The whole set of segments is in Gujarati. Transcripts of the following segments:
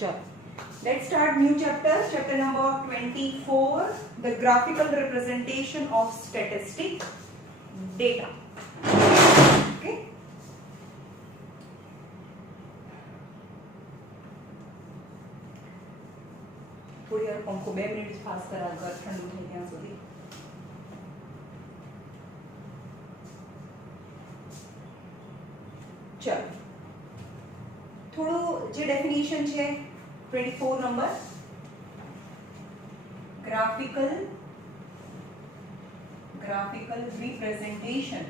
चलो, let's start new chapter, chapter number 24, the graphical representation of statistic data. Okay. थोड़ी यार पंखो 2 मिनिट पास करा घर ठंडू થઈ ત્યાં સુધી. चलो, थोड़ो जे डेफिनेशन છે 24 number, graphical representation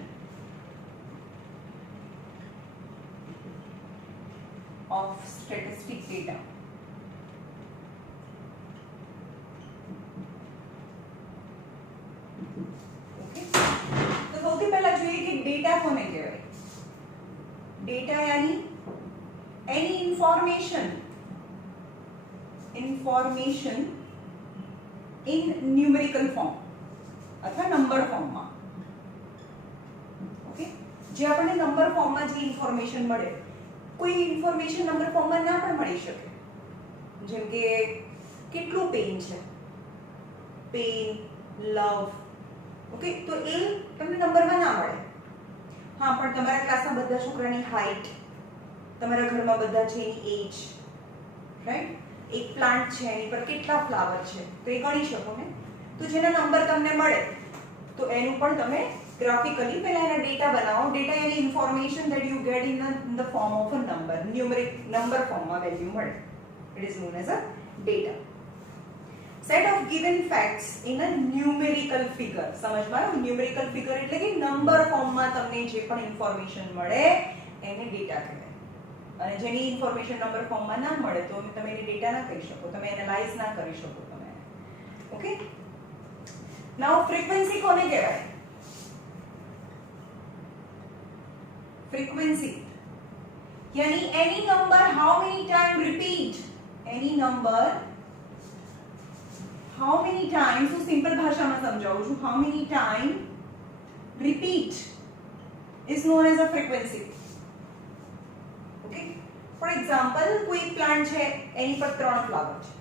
of statistic data. Okay, तो સૌથી પહેલા જોઈએ કે ડેટા કોને કહેવાય. डेटा यानी any information in numerical form अथवा नंबर फॉर्म में. ओके, जे आपने नंबर फॉर्म में जे इन्फॉर्मेशन મળે, કોઈ ઇન્ફોર્મેશન નંબર ફોર્મ માં ના પણ મળી શકે. જેમ કે કેટલું પેન છે, પેન, લવ. ઓકે, તો એ તમને નંબર માં ના મળે. हाँ, पण તમારા ક્લાસમાં બધા છોકરાની હાઈટ, તમારા ઘરમાં બધા છે એની એજ, રાઈટ, એક પ્લાન્ટ છે એની પર કેટલા ફ્લાવર છે તો એ ગણી શકો ને. તો જેના નંબર તમને મળે તો એનું પણ તમે ગ્રાફિકલી પહેલા એના ડેટા બનાવો. Data any information that you get in the form of a number, numeric number ફોર્મમાં વેલ્યુ મળે. It is known as a data. set of given facts in a numerical figure. સમજમાં આવ્યું? ન્યુમેરિકલ ફિગર એટલે કે નંબર ફોર્મમાં તમને જે પણ ઇન્ફોર્મેશન મળે એને ડેટા કહેવાય. અને જેની ઇન્ફોર્મેશન નંબર ફોર્મમાં ના મળે તો તમે એને ડેટા ના કહી શકો, તમે એનાલાઇઝ ના કરી શકો તમે. ઓકે, નાઉ ફ્રીક્વન્સી કોને કહેવાય? ફ્રીક્વન્સી यानी any number how many time repeat, any number how many times, तो सिंपल भाषा में समझाऊं છું, how many time repeat is known as a frequency. Okay, for example કોઈ પ્લાન્ટ છે એની પર 3 ફ્લાવર છે,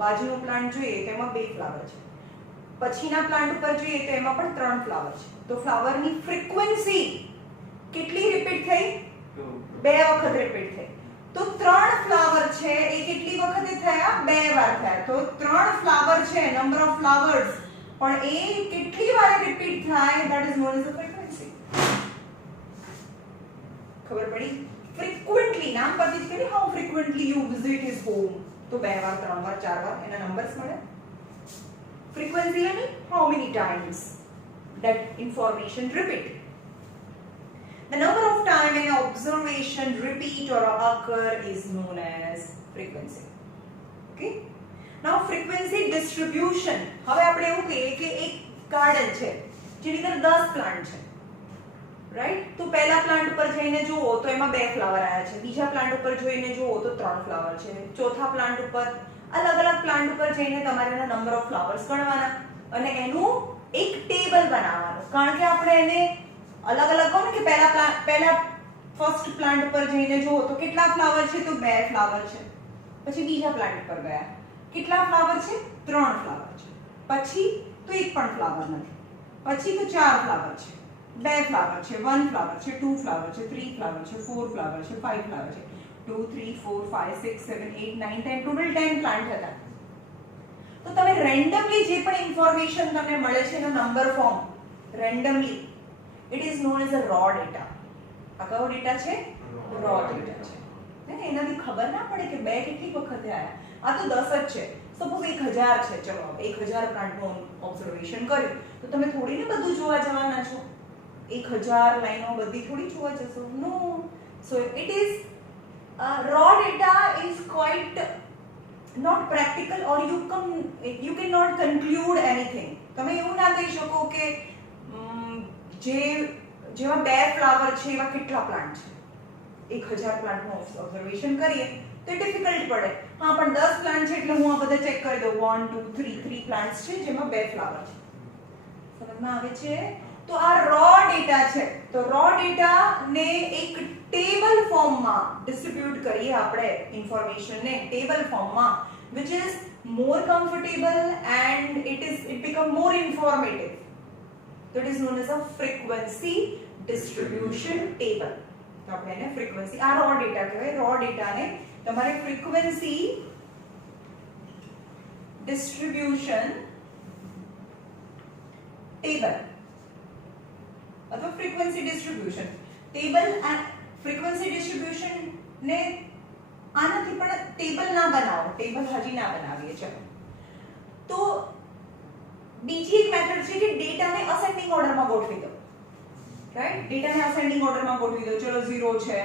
બાજુનો પ્લાન્ટ જોઈએ તો એમાં 2 ફ્લાવર છે, પછીના પ્લાન્ટ ઉપર જોઈએ તો એમાં પણ 3 ફ્લાવર છે. તો ફ્લાવરની ફ્રીક્વન્સી કેટલી રિપીટ થઈ? 2 વખત રિપીટ થઈ. तो 3 फ्लावर છે એ કેટલી વખતે થયા? 2 વાર થયા. તો 3 फ्लावर છે, નંબર ઓફ ફ્લાવર્સ, પણ એ કેટલી વાર રિપીટ થાય? That is known as a frequency. ખબર પડી? ફ્રીક્વન્ટલી નામ પરથી જ કે how frequently you visit his home, તો 2 વાર, 3 વાર, 4 વાર એના નંબર્સ મળે. ફ્રીક્વન્સી यानी how many times that information repeat. The number of time an observation repeat or occur is known as frequency. Okay? Now frequency distribution. હવે આપણે એવું કહીએ કે એક ગાર્ડન છે જેની અંદર 10 પ્લાન્ટ છે, રાઈટ? તો પહેલા પ્લાન્ટ ઉપર જઈને જુઓ તો એમાં 2 ફ્લાવર આવ્યા છે, બીજા પ્લાન્ટ ઉપર જોઈને જુઓ તો 3 ફ્લાવર છે, ચોથા પ્લાન્ટ ઉપર, અલગ અલગ પ્લાન્ટ ઉપર જઈને તમારે એના નંબર ઓફ ફ્લાવર્સ ગણવાના અને એનું એક ટેબલ બનાવવાનું. કારણ કે આપણે એને अलग अलग કહો ને કે પહેલા ફર્સ્ટ પ્લાન્ટ પર જઈને જુઓ તો કેટલા ફ્લાવર છે? તો 2 ફ્લાવર છે. પછી બીજા પ્લાન્ટ પર ગયા, કેટલા ફ્લાવર છે? 3 ફ્લાવર છે. પછી તો એક પણ ફ્લાવર નથી. પછી તો 4 ફ્લાવર છે, 2 ફ્લાવર છે, 1 ફ્લાવર છે, 2 ફ્લાવર છે, 3 ફ્લાવર છે, 4 ફ્લાવર છે, 5 ફ્લાવર છે, 2 3 4 5 6 7 8 9 10 ટોટલ 10 પ્લાન્ટ હતા. તો તમે રેન્ડમલી જે પણ ઇન્ફોર્મેશન તમને મળે છે એનો number form randomly, it is known as a raw data. આ કયો ડેટા છે? raw data છે. ને એનાથી ખબર ના પડે કે 2 કેટલી વખતે આયા. આ તો 10 જ છે. સપોઝ 1000 છે, ચલો 1000 પ્લાન્ટનું ઓબ્ઝર્વેશન કર્યું તો તમે થોડી ને બધું જોવા જવાના છો. 1000 લાઈનો બધી થોડી જોવા જશો? નો. So it is raw data is quite not practical or you cannot conclude anything. તમે એવું ના કહી શકો કે જેવા 2 ફ્લાવર છે એવા કેટલા પ્લાન્ટ છે. 1000 પ્લાન્ટનું ઓબ્ઝર્વેશન કરીએ તો ડિફિકલ્ટ પડે. હા, પણ 10 પ્લાન્ટ છે એટલે હું આ બધા ચેક કરી દઉં. 1 2 3 3 પ્લાન્ટ્સ છે જેમાં 2 ફ્લાવર છે. સમજમાં આવે છે? તો આ રો ડેટા છે, તો રો ડેટા ને એક ટેબલ ફોર્મમાં ડિસ્ટ્રીબ્યુટ કરીએ આપણે ઇન્ફોર્મેશન ને ટેબલ ફોર્મમાં, which is more comfortable and it become more informative. So it is known as a frequency distribution table. તો આપણે એને ફ્રીક્વન્સી, આ રો ડેટા કહેવાય. રો ડેટાને તમારે ફ્રીક્વન્સી ડિસ્ટ્રીબ્યુશન ટેબલ અથવા frequency distribution table, frequency distribution ને આનાથી પણ ટેબલ ના બનાવો, ટેબલ હજી ના બનાવીએ. ચલો, તો બીજી એક મેથડ છે કે ડેટાને અસેન્ડિંગ ઓર્ડરમાં ગોઠવી દો. રાઈટ, ડેટાને અસેન્ડિંગ ઓર્ડરમાં ગોઠવી દો. ચલો 0 છે,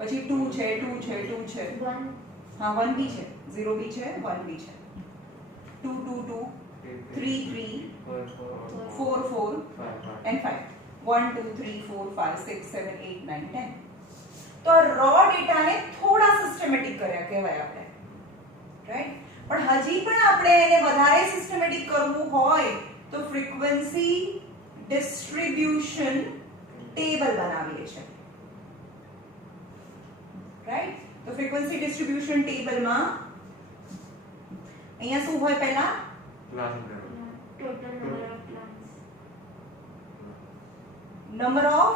પછી 2 છે, 2 છે, 2 છે, 1, હા 1 બી છે, 0 બી છે, 1 બી છે, 2 2 2 3 3 4 4 and 5, 1 2 3 4 5 6 7 8 9 10. તો રો ડેટાને થોડા સિસ્ટમેટિક કર્યા કહેવાય આપણે. રાઈટ, પણ હજી પણ આપણે એને વધારે સિસ્ટમેટિક કરવું હોય તો ફ્રીક્વન્સી ડિસ્ટ્રીબ્યુશન ટેબલ બનાવીએ છીએ. રાઈટ, તો ફ્રીક્વન્સી ડિસ્ટ્રીબ્યુશન ટેબલમાં અહીંયા શું હોય? પહેલા number of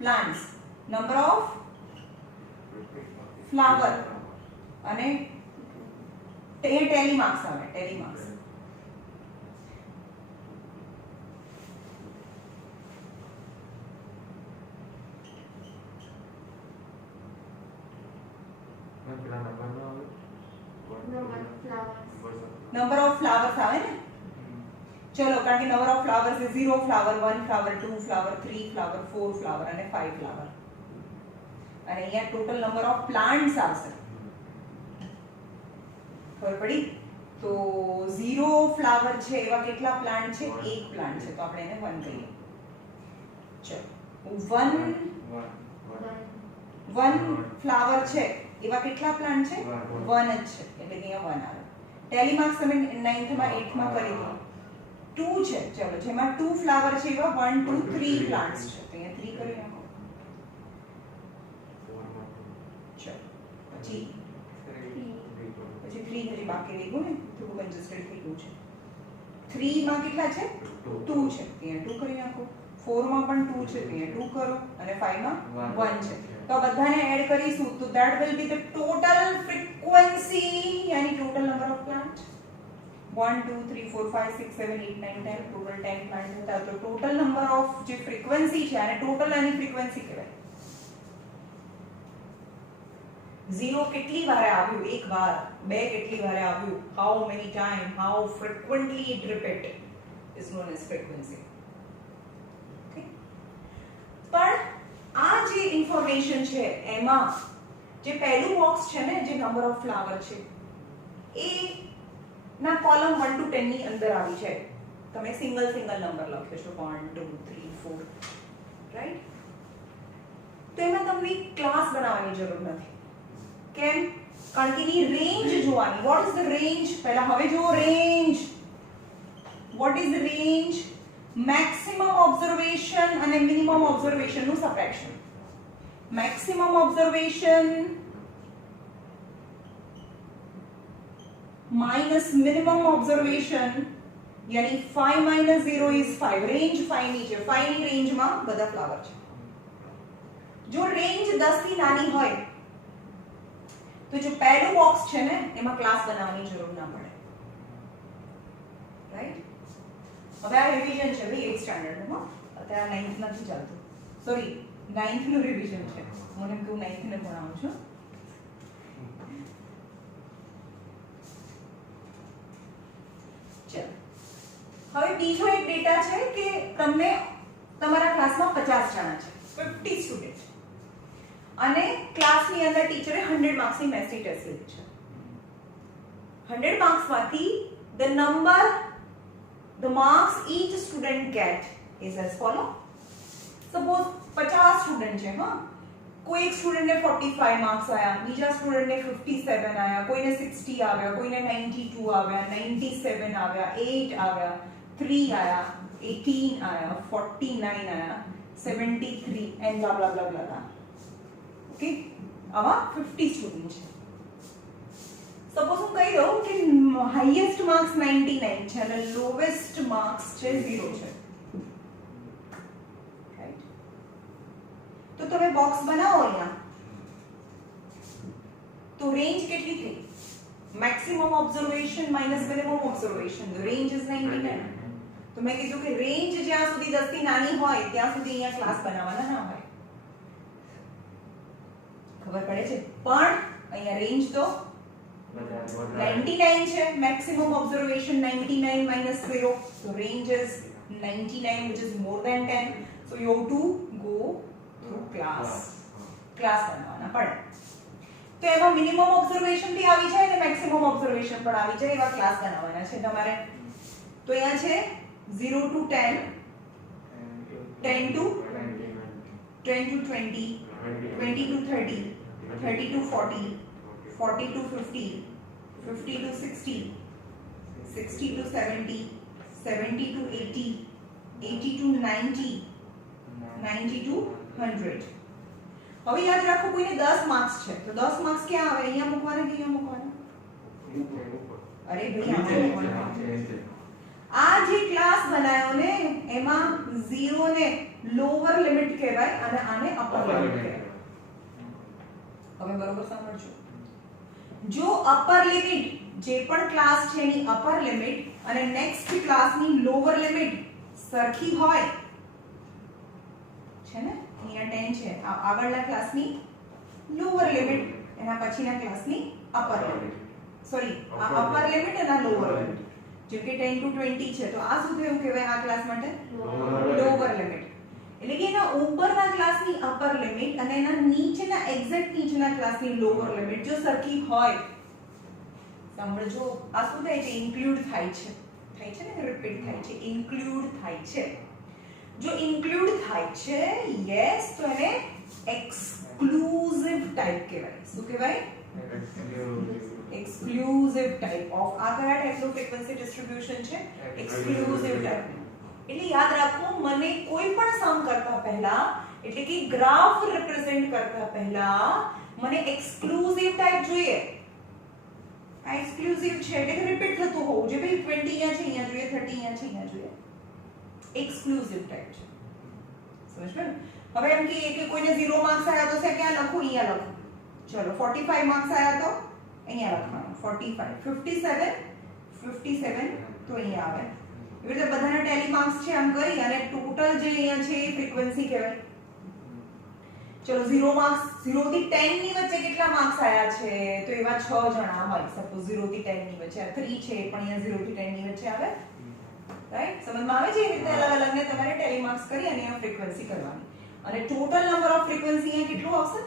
plants, number of flower અને ટેલી માર્ક્સ આવે, Tally marks. Number of flowers આવે ને. ચલો, કારણ કે number of flowers A 0 flower, 1 flower, 2 flower, 3 flower, 4 flower અને 5 ફ્લાવર. અને અહીંયા ટોટલ નંબર ઓફ પ્લાન્ટ્સ આવશે. ખબર પડી? તો 0 ફ્લાવર છે એવા કેટલા પ્લાન્ટ છે? એક પ્લાન્ટ છે, તો આપણે એને 1 કહીએ. ચલો, 1 ફ્લાવર છે એવા કેટલા પ્લાન્ટ છે? 1 જ છે, એટલે અહીંયા 1 આવે. ટેલી માર્ક્સ તમે 9th માં 8th માં કરી દો. 2 છે, ચલો, જેમાં 2 ફ્લાવર છે એવા 1 2 3 પ્લાન્ટ્સ છે, તો અહીંયા 3 કરી નાખો. ચલો, પછી 3 હજી બાકી રહી ગયું ને, થોડું કન્જસ્ટેડ થઈ ગયું છે. 3 માં કેટલા છે? 2 છે, અહીંયા 2 કરી નાખો. 4 માં પણ 2 છે, અહીંયા 2 કરો, અને 5 માં 1 છે. તો આ બધાને એડ કરીશું તો that will be the total frequency, यानी total number of plants. 1 2 3 4 5 6 7 8 9 10, total 10 plants હતા. તો total number of જે frequency છે અને total આની frequency કહેવાય. 0 કેટલી વાર આવ્યું? એક વાર. 2 કેટલી વાર આવ્યું? how many time, how frequently it repeat is known as frequency. Okay, પણ આ જે ઇન્ફોર્મેશન છે એમાં જે પહેલું બોક્સ છે ને, જે નંબર ઓફ ફ્લાવર છે એ ના કોલમ 1 to 10 ની અંદર આવી જાય. તમે સિંગલ નંબર લખ્યો છો 1 2 3 4, રાઈટ? તો એમાં તમને ક્લાસ બનાવવાની જરૂર નથી. કેમ? કારણ કે એની રેન્જ જોવાની. What is the range? પહેલા હવે જો range. What is the range? Maximum observation અને મિનિમમ ઓબ્ઝર્વેશન નું subtraction. Maximum observation minus minimum observation, यानी 5 minus 0 is 5. રેન્જ 5 ની છે. 5 ની રેન્જમાં બધા ફ્લાવર છે. જો રેન્જ 10 થી નાની હોય તો જો પહેલું બોક્સ છે ને એમાં ક્લાસ બનાવવાની જરૂર ના પડે. રાઈટ? હવે આ રિવિઝન છે ભાઈ 8th સ્ટાન્ડર્ડનું. અત્યારે 9th નથી ચાલતું. સોરી, 9th નું રિવિઝન છે. હું એમ કહું 9th ને ભણાવું છું. ચલો, હવે બીજો એક ડેટા છે કે તમને તમારા ક્લાસમાં 50 જણા છે, 50 સ્ટુડન્ટ છે, અને ક્લાસની અંદર ટીચરે 100 માર્ક્સની મેથ્સની ટેસ્ટ લીધી છે. 100 માર્ક્સમાંથી the marks each student get is as follow. Suppose 50 student છે, હા, કોઈ એક સ્ટુડન્ટને 45 માર્ક્સ આયા, બીજા સ્ટુડન્ટને 57 આયા, કોઈને 60 આવ્યા, કોઈને 92 આવ્યા, 97 આવ્યા, 8 આવ્યા, 3 आया, 18 आया, 49 आया, 73 and blah blah blah blah. Okay, આવા 50 સ્ટુડન્ટ છે. સપોઝ હું કહી દઉં કે હાઈએસ્ટ માર્ક્સ 99 છે અને લોવેસ્ટ માર્ક્સ છે 0 છે. રાઈટ? તો તમે બોક્સ બનાવો અહીંયા. તો રેન્જ કેટલી થઈ? Maximum observation minus minimum observation. The range is 99. તો મેં કીધું કે રેન્જ જ્યાં સુધી 10 થી નાની હોય ત્યાં સુધી અહીંયા ક્લાસ બનાવવાના ના હોય. ખબર પડે છે? પણ અહીંયા રેન્જ તો 99 છે. Maximum observation 99 minus 0. So range is 99, which is more than 10. So you have to go through class. Class બનાવવાના પડે. તો એમાં મિનિમમ ઓબ્ઝર્વેશન બી આવી જાય અને મેક્સિમમ ઓબ્ઝર્વેશન પણ આવી જાય એવા ક્લાસ બનાવવાના છે તમારે. તો અહીંયા છે 0 to 10, 10 to 20, 20 to 30, 30 to 40, 40 to 50, 50 to 60, 60 to 70, 70 to 80, 80 to 90, 90 to 100. હવે યાદ રાખો કોઈને 10 માર્ક્સ છે તો 10 માર્ક્સ ક્યાં આવે? અહીંયા મૂકવાના કે અહીંયા મૂકવાના? અરે ભાઈ અહીંયા મૂકવાના. આ જે ક્લાસ બનાવ્યો ને એમાં 0 ને લોઅર લિમિટ કહેવાય અને આને અપર લિમિટ કહેવાય. હવે બરોબર સમજજો. જો અપર લિમિટ જે પણ ક્લાસ છે એની અપર લિમિટ અને નેક્સ્ટ ક્લાસની લોઅર લિમિટ સરખી હોય છે ને, અહીંયા 10 છે, આગળના ક્લાસની લોઅર લિમિટ એના પછીના ક્લાસની અપર લિમિટ, સોરી આ અપર લિમિટ અને આ લોઅર લિમિટ. જેમ કે 10 to 20 છે તો આ શું થયું કહેવાય આ ક્લાસ માટે? Lower limit. એટલે કે એના ઉપરના ક્લાસની અપર લિમિટ અને એના નીચેના એક્ઝેક્ટ નીચેના ક્લાસની લોઅર લિમિટ જો સરખી હોય, સમજો આ શું થાય છે? ઇન્ક્લુડ થાય છે ને, રિપીટ થાય છે, ઇન્ક્લુડ થાય છે. જો ઇન્ક્લુડ થાય છે યસ તો એને એક્સક્લુઝિવ ટાઈપ કહેવાય. શું કહેવાય? Exclusive type of. આ કયા ટાઈપનું ફ્રીક્વન્સી ડિસ્ટ્રીબ્યુશન છે? Exclusive type. એટલે યાદ રાખો, મને કોઈ પણ સમ કરતા પહેલા એટલે કે ગ્રાફ રિપ્રેઝેન્ટ કરતા પહેલા મને એક્સક્લુઝિવ ટાઈપ જોઈએ. આ એક્સક્લુઝિવ છે એટલે રિપીટ થતું હોવું જોઈએ. ભાઈ 20 અહીંયા છે, અહીંયા જોઈએ, 30 અહીંયા છે, અહીંયા જોઈએ. એક્સક્લુઝિવ ટાઈપ છે. સમજ્યું? હવે એમ કે કોઈને 0 માર્ક્સ આયા તો ક્યાં લખું? અહીંયા લખું. ચલો 45 માર્ક્સ આયા તો અહીંયા લખવાનું 45, 57, 57 તો અહીંયા આવે. એવી રીતે બધાના ટેલી માર્ક્સ છે આમ કરી અને ટોટલ જે અહીંયા છે એ ફ્રીક્વન્સી કહેવાય. ચલો 0 માર્ક્સ 0 થી 10 ની વચ્ચે કેટલા માર્ક્સ આયા છે? તો એવા 6 જણા હોય. સપોઝ 0 થી 10 ની વચ્ચે 3 છે પણ અહીંયા 0 થી 10 ની વચ્ચે આવે. રાઈટ? સમજમાં આવે છે? એ રીતે અલગ અલગ ને તમારે ટેલી માર્ક્સ કરી અને અહીંયા ફ્રીક્વન્સી કરવાની. અને ટોટલ નંબર ઓફ ફ્રીક્વન્સી અહીંયા કેટલું આવશે?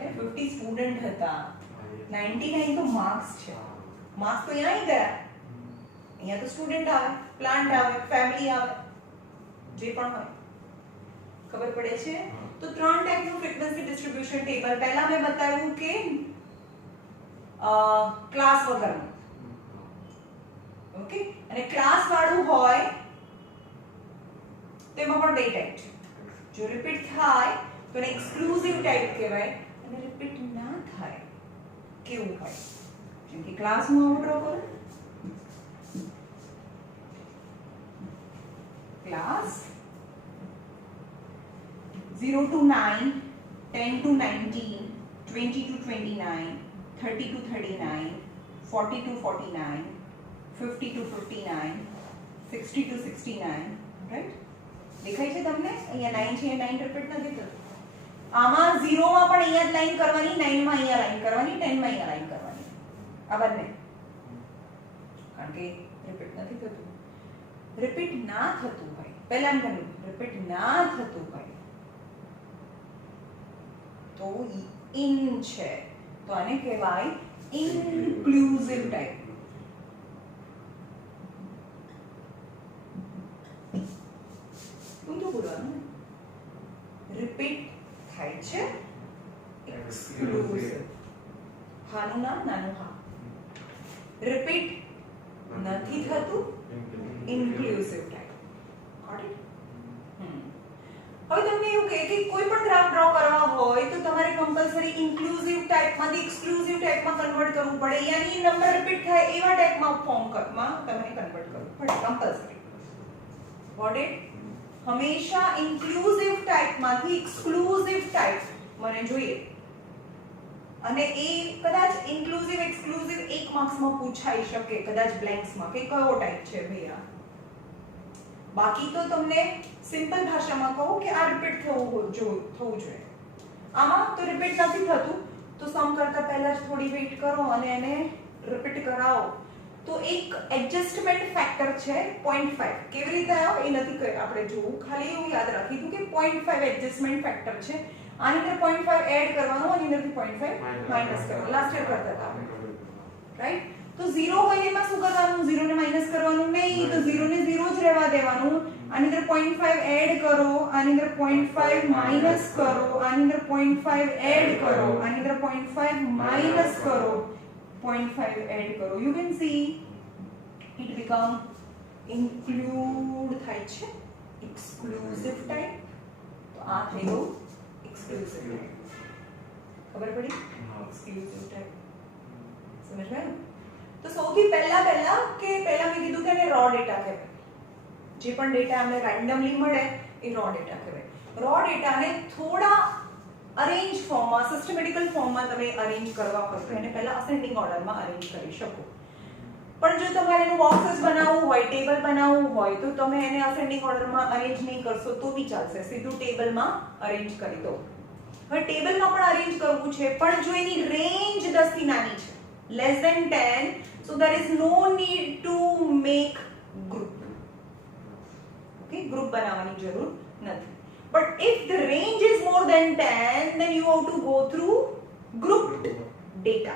50 સ્ટુડન્ટ હતા. 99 તો માર્ક્સ છે. માર્ક્સ તો અહીંયા આવી ગયા. અહીંયા તો સ્ટુડન્ટ આવે, પ્લાન્ટ આવે, ફેમિલી આવે, જે પણ હોય. ખબર પડે છે? તો 3 ટાઈપનું ફ્રીક્વન્સી ડિસ્ટ્રીબ્યુશન ટેબલ. પહેલા મેં બતાવ્યું કે ક્લાસ વગરનું. ઓકે? અને ક્લાસ વાળું હોય તેમાં પણ 2 ટાઈપ છે. જો રિપીટ થાય તો એને એક્સક્લુઝિવ ટાઈપ કહેવાય અને રિપીટ ના થાય કેવું હોય? જેમ કે ક્લાસનું આવું ડ્રો કરો. Class 0 to 9, 10 to 19, 20 to 29, 30 to 39, 40 to 49, 50 to 59, 60 to 69, right? દેખાય છે તમને? અહીંયા 9 છે, 9 રિપીટ નથી થતું. આમાં 0 માં પણ અહીંયા જ લાઈન કરવાની, 9 માં અહીંયા લાઈન કરવાની, 10 માં અહીંયા લાઈન કરવાની. આ બંને. કારણ કે રિપીટ નથી થતું. રિપીટ ના થતું હોય, પહેલા એમ કહ્યું રિપીટ ના થતું હોય તો ઇન છે, તો આને કહેવાય ઇન્ક્લુઝિવ ટાઈપ. ઊંધું બોલવાનું. રિપીટ થાય છે એક્સક્લુઝિવ. હાનું નામ નાનું હા. રિપીટ નથી થતું, ઇન્ક્લુઝિવ ટાઈપ. Got it? હવે તમને એવું કહે કે કોઈ પણ ગ્રાફ ડ્રો કરવા હોય તો તમારે કમ્પલસરી ઇન્ક્લુઝિવ ટાઈપમાંથી એક્સક્લુઝિવ ટાઈપમાં કન્વર્ટ કરવું પડે, યાની નંબર રિપીટ થાય એવા ટાઈપમાં ફોર્મમાં તમને કન્વર્ટ કરવું પડે કમ્પલસરી. Got it? હંમેશા ઇન્ક્લુઝિવ ટાઈપમાંથી એક્સક્લુઝિવ ટાઈપ મને જોઈએ, અને એ કદાચ ઇન્ક્લુઝિવ એક્સક્લુઝિવ 1 માર્ક્સમાં પૂછાઈ શકે, કદાચ બ્લેન્ક્સમાં કે કયો ટાઈપ છે ભૈયા. બાકી તો તમને સિમ્પલ ભાષામાં કહો કે આ રિપીટ થવું જોઈએ. આમાં તો રિપીટ નથી થતું, તો સમ કરતા પહેલા જ થોડી વેઇટ કરો અને એને રિપીટ કરાવો. તો એક એડજસ્ટમેન્ટ ફેક્ટર છે 0.5. કેવી રીતે આવ્યો એ નથી આપણે જોવું, ખાલી એવું યાદ રાખીશું કે 0.5 એડજસ્ટમેન્ટ ફેક્ટર છે. આની અંદર 0.5 એડ કરવાનો, આની અંદરથી 0.5 માઈનસ કરવાનો. લાસ્ટ યર કરતા હતા, રાઈટ? તો 0 હોય એમાં શું કરવાનું? 0 ને માઈનસ કરવાનું નહીં, તો 0 ને 0 જ રહેવા દેવાનું. આની અંદર 0.5 એડ કરો, આની અંદર 0.5 માઈનસ કરો, આની અંદર 0.5 એડ કરો, આની અંદર 0.5 માઈનસ કરો, 0.5 એડ કરો. You can see it become include થાય છે એક્સક્લુઝિવ ટાઈપ. તો આ થઈ ગયું એક્સક્લુઝિવ ટાઈપ. ખબર પડી? એક્સક્લુઝિવ ટાઈપ સમજ ગયું? તો સૌથી પહેલા મેં કીધું કે એને રો ડેટા કહેવાય. જે પણ ડેટા અમને રેન્ડમલી મળે એ રો ડેટા કહેવાય. રો ડેટાને થોડા અરેન્જ ફોર્મમાં, સિસ્ટમેટિકલ ફોર્મમાં તમે અરેન્જ કરવા હોય તો એને પહેલા અસેન્ડિંગ ઓર્ડરમાં અરેન્જ કરી શકો. પણ જો તમારે એનું બોક્સ બનાવવું હોય, ટેબલ બનાવવું હોય, તો તમે એને અસેન્ડિંગ ઓર્ડરમાં અરેન્જ નહીં કરશો તો બી ચાલશે, સીધું ટેબલમાં અરેન્જ કરી દો. હવે ટેબલમાં પણ અરેન્જ કરવું છે, પણ જો એની રેન્જ 10 થી નાની છે, less than 10, so there is no need to make group. Okay, group બનાવવાની જરૂર નથી. But if the range is more than 10, then you have to go through grouped data.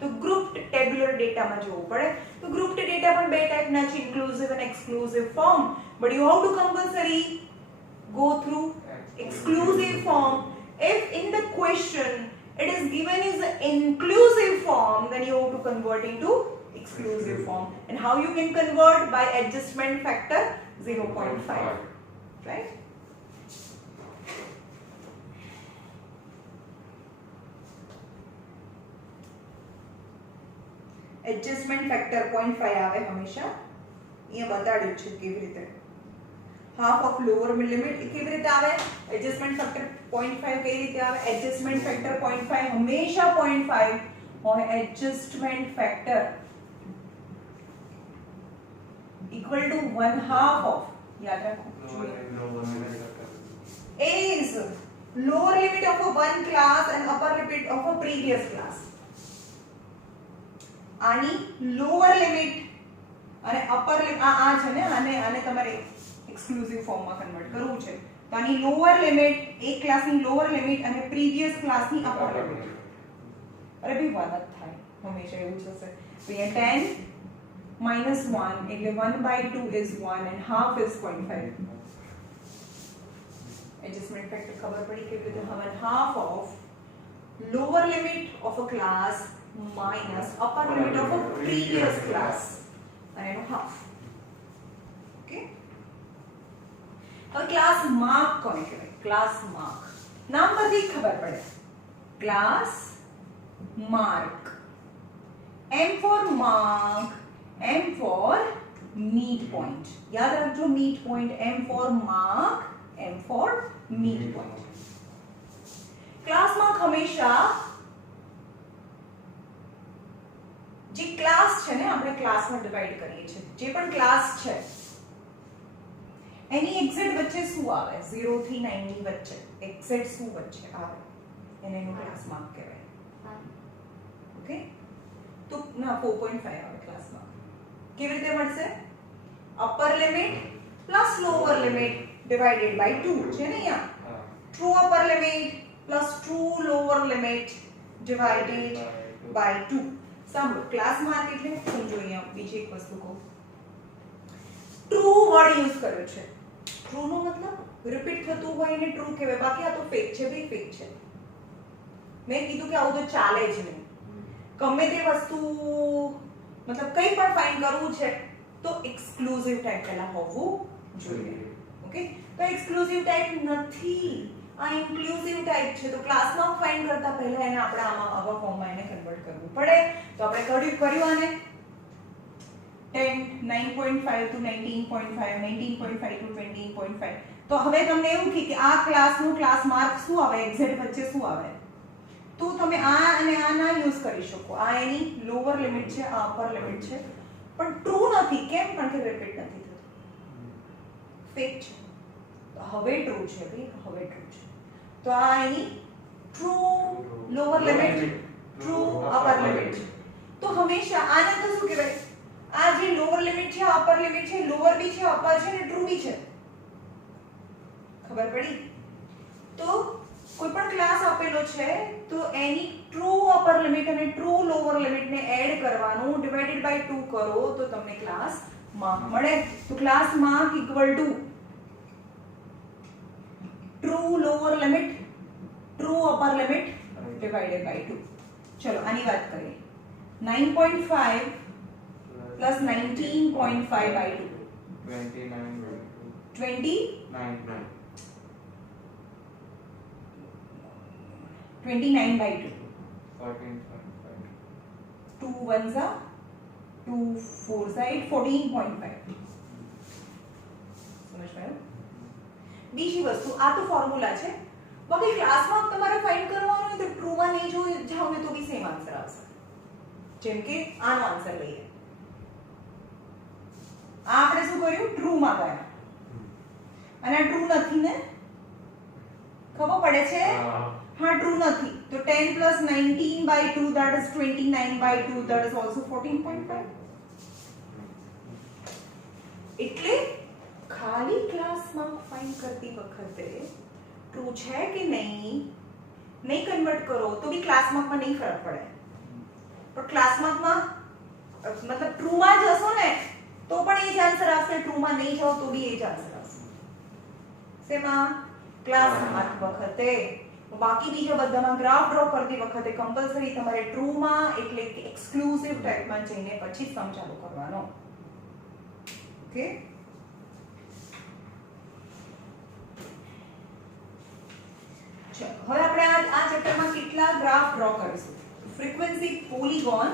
તો grouped tabular data માં જવું પડે. તો grouped data પણ બે ટાઈપના છે, inclusive and exclusive form, but you have to compulsory go through exclusive form. If in the question it is given as an inclusive form, then you have to convert into exclusive form. And how you can convert? By adjustment factor 0.5, right? Adjustment factor 0.5 આવે હંમેશા. અહીંયા બતાડ્યું છે કેવી રીતે. હાફ ઓફ લોઅર લિમિટ કેવી રીતે આવે? એડજસ્ટમેન્ટ ફેક્ટર 0.5 કઈ રીતે આવે? એડજસ્ટમેન્ટ ફેક્ટર 0.5 હંમેશા 0.5 હોય. Adjustment factor equal to 1/2 of, યાદ રાખો, is lower limit of a one class and upper limit of a previous class. આની લોઅર લિમિટ અને અપર લિમિટ આ છે ને, આને તમારે એક્સક્લુઝિવ ફોર્મમાં કન્વર્ટ કરવું છે. તો આની લોઅર લિમિટ, એક ક્લાસની લોઅર લિમિટ અને પ્રીવિયસ ક્લાસની અપર લિમિટ. અરે ભઈ 1 જ થાય હંમેશા, એવું જ હશે. તો અહીંયા 10 minus 1 એટલે 1/2 is 1 and half is 0.5. Adjustment factor ખબર પડી કે રીતે? 1/2 of lower limit of a class minus upper limit of a previous class and એનો half. Okay? હવે ક્લાસ માર્ક કોને કહેવાય? ક્લાસ માર્ક નામ પરથી ખબર પડે. Class mark. M for mark, M for meet point. याद रखो meet point. M for mark, M for meet point. Class mark हमेशा જે ક્લાસ છે ને, આપણે ક્લાસમાં ડિવાઇડ કરીએ છીએ, જે પણ ક્લાસ છે એની એક્ઝેક્ટ વચ્ચે શું આવે? 0 થી 9 ની વચ્ચે એક્ઝેક્ટ શું વચ્ચે આવે એને એનું ક્લાસ માર્ક કહેવાય. ઓકે? તો ના 4.5 આવે ક્લાસ માર્ક. કેવી રીતે મળશે? Upper limit plus lower limit divided by 2 છે ને અહીંયા. True upper limit plus true lower limit divided by 2. સાંભળો, ક્લાસ માર્ક એટલે સમજો. અહીંયા બીજી એક વસ્તુ કહું. ટ્રુ વર્ડ યુઝ કર્યો છે. ટ્રુ નો મતલબ રિપીટ થતું હોય એને ટ્રુ કહેવાય, બાકી આ તો ફેક છે. ભાઈ ફેક છે. મેં કીધું કે આવું તો ચાલે જ નહીં. ગમે તે વસ્તુ મતલબ કંઈ પણ ફાઇન્ડ કરવું છે તો એક્સક્લુઝિવ ટાઈપ પહેલા હોવું જોઈએ. ઓકે, તો એક્સક્લુઝિવ ટાઈપ નથી, આ ઇન્ક્લુઝિવ ટાઈપ છે. તો ક્લાસમાં ફાઇન્ડ કરતા પહેલા એને આપણે આવા ફોર્મમાં એને કન્વર્ટ કરવું પડે. તો આપણે કર્યું આને 10 9.5 to 19.5 19.5 to 20.5. તો હવે તમને એવું કે આ ક્લાસનું ક્લાસ માર્ક શું આવે, એક્ઝેક્ટ વચ્ચે શું આવે, તો તમે આ અને આ ના યુઝ કરી શકો. આ એની લોઅર લિમિટ છે, આ અપર લિમિટ છે, પણ ટ્રુ નથી. કેમ? કારણ કે રિપીટ નથી થતું, ફેક છે. તો હવે ટ્રુ છે ભાઈ, હવે ટ્રુ છે. તો આ એની true lower limit, true upper limit છે. તો હંમેશા આને તો શું કહેવાય, આ જે લોઅર લિમિટ છે, અપર લિમિટ છે, લોઅર બી છે, અપર છે અને ટ્રુ બી છે. ખબર પડી? તો કોઈ પણ ક્લાસ આપેલો છે તો એની ટ્રુ અપર લિમિટ અને ટ્રુ લોઅર લિમિટ ને એડ કરવાનું, ડિવાઇડેડ બાય 2 કરો તો તમને ક્લાસ માર્ક મળે. તો class mark equal to true lower limit, true upper limit divided by 2. ચલો આની વાત કરીએ. 9.5 plus 19.5 by 2. 29 by 2. 14.5. 2 ones are 2 fours are 8, 14.5. સમજ પડ્યું? બીજી વસ્તુ, આ તો ફોર્મ્યુલા છે. બાકી ક્લાસમાં તમારે ફાઇન્ડ કરવાનું હોય તો ટ્રુમાં નહીં જાઓ ને તો બી સેમ આન્સર આવશે. જેમ કે આનો આન્સર લઈએ. આ આપણે શું કર્યું, ટ્રુ માં ગયા અને આ ટ્રુ નથી ને, ખબર પડે છે? હા, ટ્રુ નથી. તો 10 plus 19 by 2 that is 29 by 2 that is also 14.5. એટલે ખાલી ક્લાસમાં ફાઇન્ડ કરતી વખતે ટ્રુ છે કે નહીં કન્વર્ટ કરો તો બી ક્લાસમાં નહીં ફરક પડે. પણ ક્લાસમાં મતલબ ટ્રુમાં જશો ને તો પણ એ જ આન્સર આવશે, ટ્રુમાં નહીં જાઓ તો બી એ જ આન્સર આવશે. શેમાં? ક્લાસમાં વખતે. બાકી બીજા બધામાં ગ્રાફ ડ્રો કરતી વખતે કમ્પલસરી તમારે ટ્રુમાં એટલે કે એક્સક્લુઝિવ ટાઈપમાં જઈને પછી સમ ચાલુ કરવાનો. ઓકે, ચલો હવે આપણે આ ચેપ્ટરમાં કેટલા ગ્રાફ ડ્રો કરીશું. ફ્રીક્વન્સી પોલીગોન,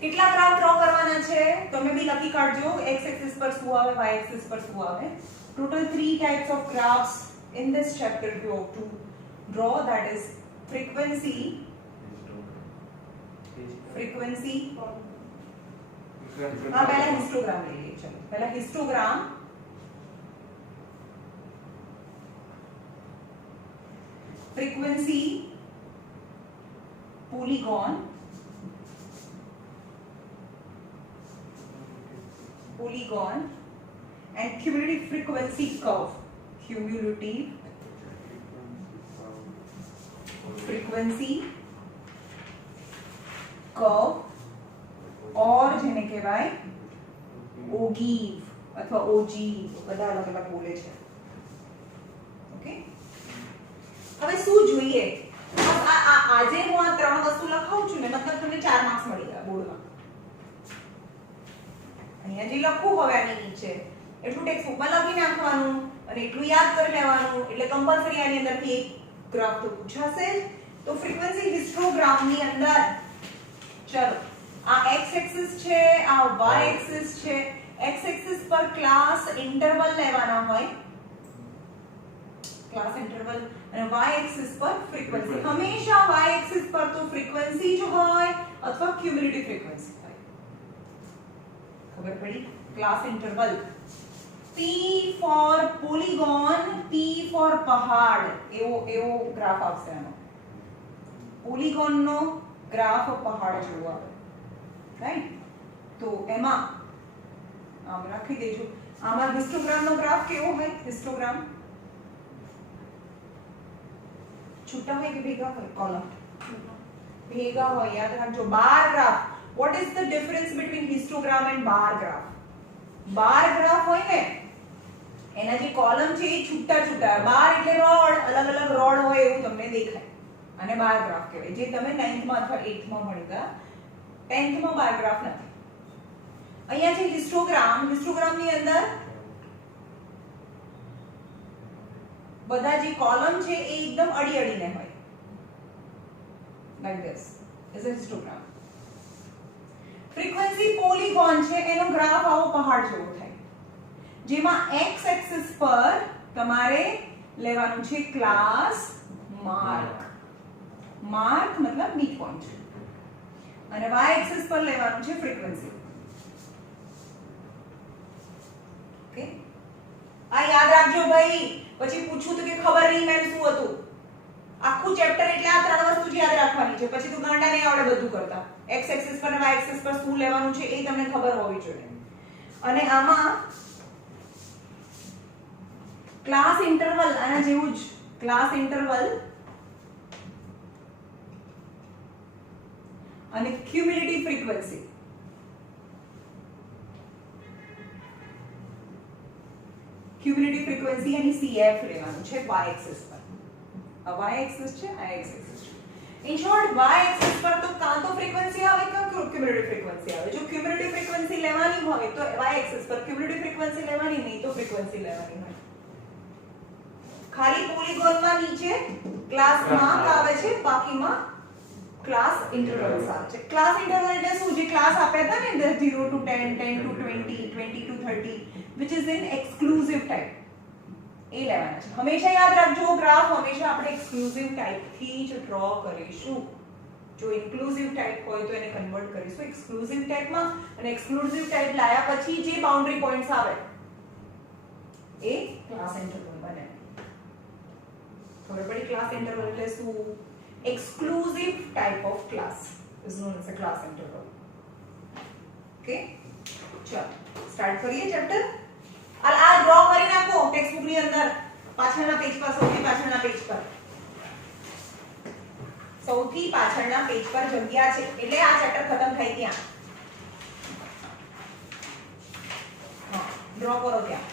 કેટલા ગ્રાફ ડ્રો કરવાના છે તમે બી લખી કાઢજો. x એક્સિસ પર શું આવે, y એક્સિસ પર શું આવે. Total 3 types of graphs in this chapter you have to draw, that is frequency हाँ पहला हिस्टोग्राम ले लीजिए. चलो पहला histogram, frequency, polygon, and cumulative frequency curve. Cumulative frequency curve और જેને કહેવાય ઓગીવ અથવા ઓજીવ, બધા અલગ અલગ બોલે છે. ઓકે, હવે શું જોઈએ? આજે હું આ ત્રણ વસ્તુ લખાવું છું ને, મતલબ તમને 4 માર્ક્સ મળી ગયા બોર્ડમાં. અહીંયા જે લખું હવે આની નીચે એટલું ટેક્સ્ટ ઉપર લખી નાખવાનું અને એટલું યાદ કરી લેવાનું. એટલે કમ્પલસરી આની અંદરથી એક ગ્રાફ તો પૂછાશે. તો ફ્રીક્વન્સી હિસ્ટોગ્રામની અંદર ચલો આ x એક્સિસ છે, આ y એક્સિસ છે. x એક્સિસ પર ક્લાસ ઇન્ટરવલ લેવાના હોય, ક્લાસ ઇન્ટરવલ, અને y એક્સિસ પર ફ્રીક્વન્સી. હંમેશા y એક્સિસ પર તો ફ્રીક્વન્સી જ હોય અથવા ક્યુમ્યુલેટિવ ફ્રીક્વન્સી હોય. ખબર પડી? Class interval. P for polygon, P for પહાડ, એવો ગ્રાફ આવશે આનો. પોલીગોન નો ગ્રાફ પહાડ જેવો આવે, રાઈટ? તો એમાં આમ રાખી દેજો. આમાં હિસ્ટોગ્રામ નો ગ્રાફ કેવો હોય? હિસ્ટોગ્રામ છૂટા હોય કે ભેગા હોય કોલમ ભેગા હોય યાદ રાખજો bar graph what is the difference between histogram and bar graph bar graph હોય ને એના જે કોલમ છે એ છૂટા છૂટા બાર એટલે રોડ અલગ અલગ રોડ હોય એવું તમને દેખાય અને બાર ગ્રાફ કહેવાય જે તમે 9th માં અથવા 8th માં ભણતા 10th માં બાર ગ્રાફ નથી અહીંયા છે હિસ્ટોગ્રામ ની અંદર બધા જે કોલમ છે એ એકદમ અડી અડીને હોય like this is a histogram frequency polygon છે એનો ગ્રાફ આવો પહાડ જેવો થાય જેમાં x axis પર તમારે લેવાનું છે ક્લાસ માર્ક મતલબ મિડ પોઈન્ટ અને y axis પર લેવાનું છે ફ્રીક્વન્સી ઓકે આ યાદ રાખજો ભાઈ પછી પૂછું તો કે ખબર નહીં મેમ શું હતું આખું ચેપ્ટર એટલે આ ત્રણ વસ્તુ જ યાદ રાખવાની છે પછી તો ગાંડા નહીં આવડે બધું કરતા x axis પર અને y axis પર શું લેવાનું છે એ તમને ખબર હોવી જોઈએ અને આમાં ક્લાસ ઇન્ટરવલ આના જેવું જ ક્લાસ ઇન્ટરવલ અને ક્યુમ્યુલેટિવ ફ્રીક્વન્સી ક્યુમ્યુલેટિવ ફ્રીક્વન્સી અને CF લેવાનું છે y axis પર આ y axis છે આ x axis છે in short y axis પર તો કાં તો ફ્રીક્વન્સી આવે કે ક્યુમ્યુલેટિવ ફ્રીક્વન્સી આવે જો ક્યુમ્યુલેટિવ ફ્રીક્વન્સી લેવાની હોય તો y axis પર ક્યુમ્યુલેટિવ ફ્રીક્વન્સી લેવાની નહીં તો ફ્રીક્વન્સી લેવાની હોય ખાલી પોલીગોન માં નીચે ક્લાસ માર્ક આવે છે બાકીમાં ક્લાસ ઇન્ટરવલ્સ આવે છે ક્લાસ ઇન્ટરવલ એટલે શું જે ક્લાસ આપ્યા હતા ને 0 to 10 10 to 20 20 to 30 which is in exclusive type એ લેવાના છે હંમેશા યાદ રાખજો ગ્રાફ હંમેશા આપણે એક્સક્લુઝિવ ટાઈપ થી જ ડ્રો કરીશું જો ઇન્ક્લુઝિવ ટાઈપ હોય તો એને કન્વર્ટ કરીશું એક્સક્લુઝિવ ટાઈપમાં અને એક્સક્લુઝિવ ટાઈપ લાયા પછી જે બાઉન્ડરી પોઈન્ટ્સ આવે એ ક્લાસ ઇન્ટરવલ બને ખબર પડી ક્લાસ ઇન્ટરવલ એટલે શું exclusive type of class is known as a class interval okay ચલો સ્ટાર્ટ કરીએ ચેપ્ટર આ ડ્રો કરી નાખો ટેક્સ્ટ બુક ની અંદર પાછળના પેજ પર સૌથી પાછળના પેજ પર જગ્યા છે એટલે આ ચેપ્ટર ખતમ થાય ત્યાં હા ડ્રો કરો ત્યાં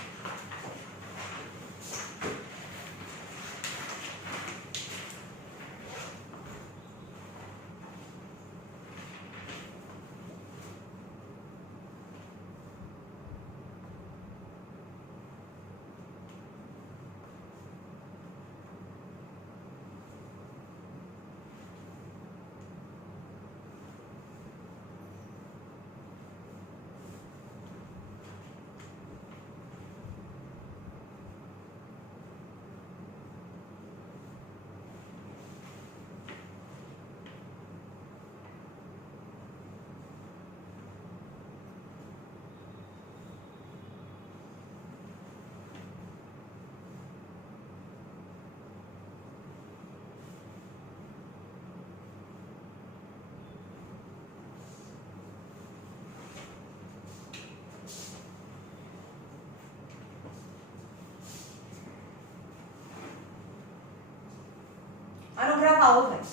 આનો ગ્રાફ આવો થાય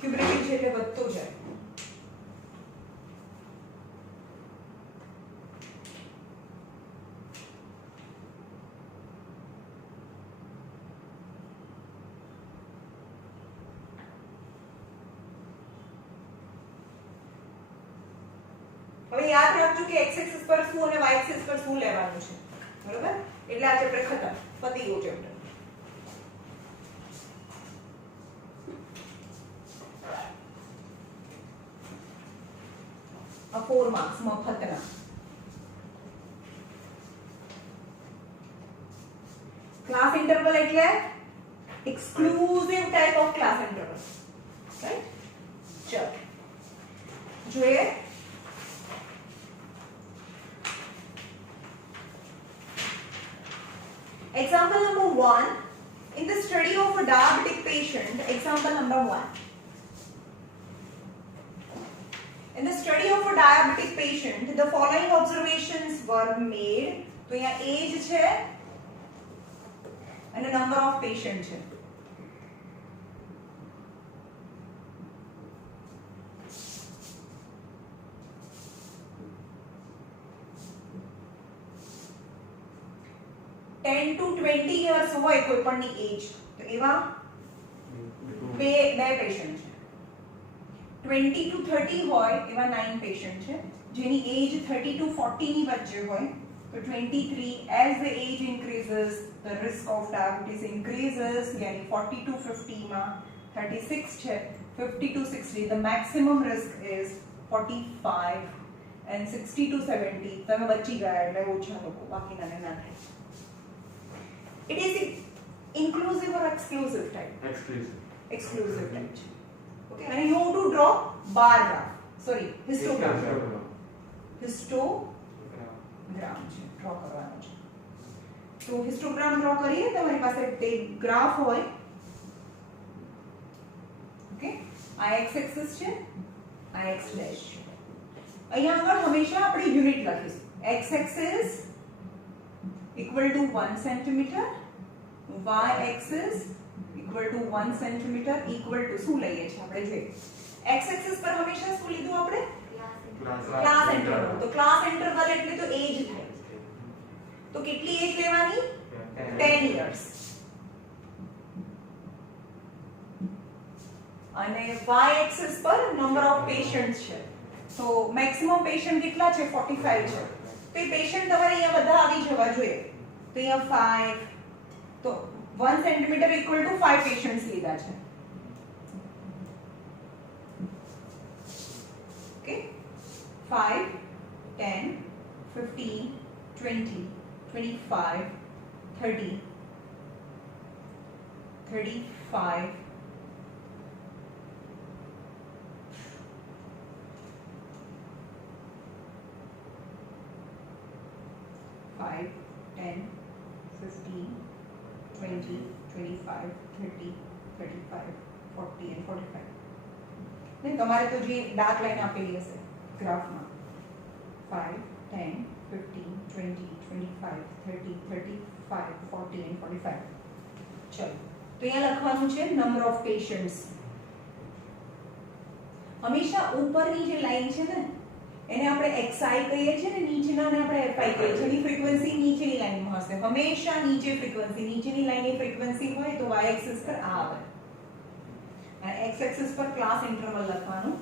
ક્યુમ્યુલેટિવ છે એટલે વધતો જાય હવે યાદ રાખજો કે x axis પર શું અને y axis પર શું લેવાનું છે બરોબર એટલે આ ચેપ્ટર ખતમ પતી ગયું ચેપ્ટર આ 4 માર્ક્સ મફતના ક્લાસ ઇન્ટરવલ એટલે exclusive type of class interval right ચલો જોઈએ Example number 1. In the study of a diabetic patient, example number 1. In the study of a diabetic patient, the following observations were made. तो यहाँ age है અને નંબર ઓફ પેશન્ટ છે. ટેન ટુ 20 યર્સ હોય કોઈ પણની એજ, તો એવા બે પેશન્ટ છે. 20 ટુ 30 હોય એવા 9 પેશન્ટ છે. જેની એજ 30 ટુ 40 ની વચ્ચે હોય તો 23. as the age increases the risk of diabetes increases, यानी 40 to 50 માં 36 છે, 50 to 60 the maximum risk is 45 and 60 to 70 તમે બચી ગયા એટલે ઓછા લોકો, બાકીના ને ના થાય. It is inclusive or exclusive type? Exclusive type છે. Okay, and you have to draw bar graph, sorry histogram છે, ડ્રો કરવાનો છે. તો હિસ્ટોગ્રામ ડ્રો કરીએ. તમારી પાસે તે ગ્રાફ હોય. ઓકે, આ x એક્સિસ છે, આ x ડેશ છે. અહીંયા આગળ હંમેશા આપણે યુનિટ લખીશું. x axis equal to 1 centimeter, y axis equal to 1 centimeter equal to શું લઈએ છીએ આપણે જોઈએ. x axis પર હંમેશા શું લીધું આપણે? Class interval. તો ક્લાસ ઇન્ટરવલ એટલે તો એજ થાય. તો કેટલી એજ લેવાની? 10 years. અને y axis પર નંબર ઓફ પેશન્ટ્સ છે. તો મેક્સિમમ પેશન્ટ કેટલા છે? 45 છે. તો એ પેશન્ટ તમારે અહીંયા બધા આવી જવા જોઈએ. તો અહીંયા 5, તો 1 સેન્ટીમીટર ઇક્વલ ટુ 5 પેશન્ટ્સ લીધા છે. Okay, 5, 10, 15, 20, 25, 30, 35, 5, 10, 15, 20, 25, 30, 35, 40 and 45. ને તમારે તો જે ડાર્ક લાઈન આપેલી હશે ગ્રાફમાં 5, 10, 15, 20, 25, 30, 35, 40 and 45. ચલો, તો અહીંયા લખવાનું છે નંબર ઓફ પેશન્ટ્સ. હંમેશા ઉપરની જે લાઈન છે ને એને આપણે xi કહીએ છીએ ને, નીચેનાને આપણે fi કહીએ છીએ. એની ફ્રીક્વન્સી નીચેની લાઈનમાં હશે. હંમેશા નીચે ફ્રીક્વન્સી, નીચેની લાઈનની ફ્રીક્વન્સી હોય તો y એક્સિસ પર આ આવે અને x એક્સિસ પર ક્લાસ ઇન્ટરવલ લખવાનું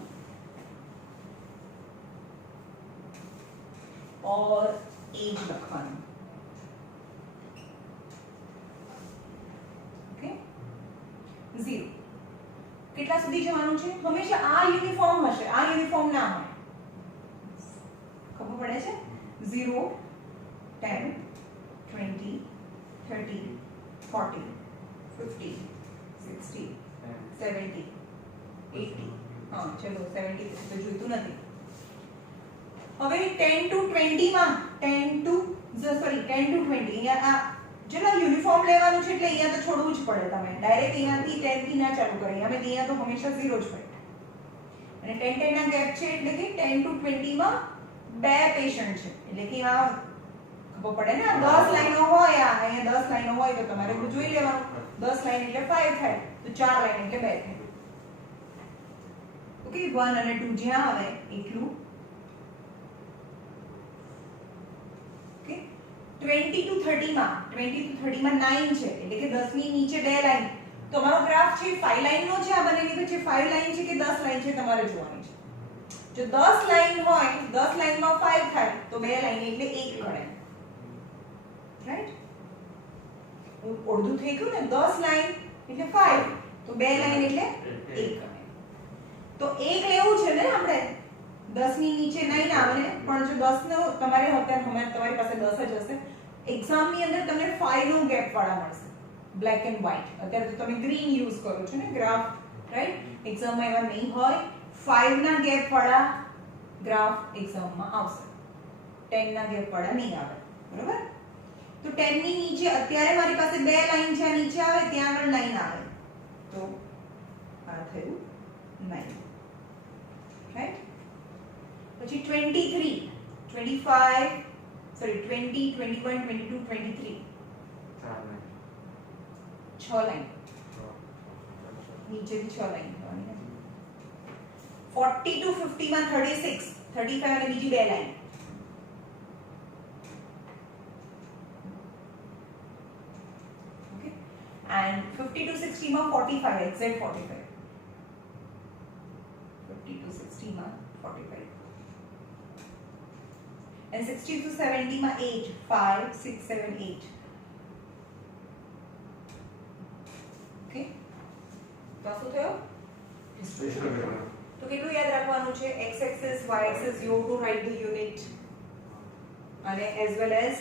और एज લખવાનું. ઓકે, 0 કેટલા સુધી જવાનું છે? હંમેશા આ યુનિફોર્મ હશે, આ યુનિફોર્મ ના હોય. ખબર પડે છે? 0, 10, 20, 30, 40, 50, 60, 70, 80. હા ચલો 70 તો જોઈતું નથી. હવે 10 to 20 માં 10 to 20 અહીંયા આ ચલો યુનિફોર્મ લેવાનું છે એટલે અહીંયા તો છોડવું જ પડે. તમે ડાયરેક્ટ અહીંયાથી 10 થી ના ચાલુ કરી. અમે અહીંયા તો હંમેશા 0 જ પડે. અને 10 10 ના ગેપ છે એટલે કે 10 to 20 માં બે પેશન્ટ છે એટલે કે આ ખબર પડે ને. આ 10 લાઈનો હોય, આ અહીંયા 10 લાઈનો હોય તો તમારે જોઈ લેવાનું. 10 લાઈન એટલે 5 થાય, તો 4 લાઈન એટલે 2 થાય. ઓકે, 1 અને 2 જ્યાં આવે એટલું. 20 to 30 માં 9 છે એટલે કે 10 ની નીચે બે લાઈન. તમારો ગ્રાફ છે 5 લાઈન નો છે. આ બંનેની વચ્ચે 5 લાઈન છે કે 10 લાઈન છે તમારે જોવાની છે. જો 10 લાઈન હોય, 10 લાઈનમાં 5 થાય તો બે લાઈન એટલે 1 ગણાય. રાઈટ? અડધું થઈ ગયું ને. 10 લાઈન એટલે 5 તો બે લાઈન એટલે 1 ગણાય. તો 1 લેવું છે ને આપણે. 10 ની નીચે 9 આવે ને, પણ જો 10 નો તમારે અત્યારે તમારી પાસે 10 જ હશે. એક્ઝામ ની અંદર તમને 5 નો ગેપ વાળા મળશે, બ્લેક એન્ડ વ્હાઇટ. અત્યારે તો તમે ગ્રીન યુઝ કરો છો ને ગ્રાફ, રાઈટ? એક્ઝામમાં એવા નહીં હોય. 5 ના ગેપ વાળા ગ્રાફ એક્ઝામમાં આવશે, 10 ના ગેપ વાળા નહીં આવે. બરોબર? તો 10 ની નીચે અત્યારે મારી પાસે બે લાઈન છે, નીચે આવે ત્યાં આગળ 9 આવે તો આ થયું 9. રાઈટ? પછી 23, 25, sorry 20, 21, 22, 23. 6 લાઈન નીચેથી 6 લાઈન કરવાની 40 to 50 માં 36 35 અને બીજી બે લાઈન ઓકે એન્ડ 50 to 60 માં 45 એક્ઝેક્ટ 45 50 to 60 માં 45 and 60 to 70 માં 8 5 6 7 8 ઓકે તો શું થયો તો કેટલું યાદ રાખવાનું છે x axis y axis you have to write the unit અને as well as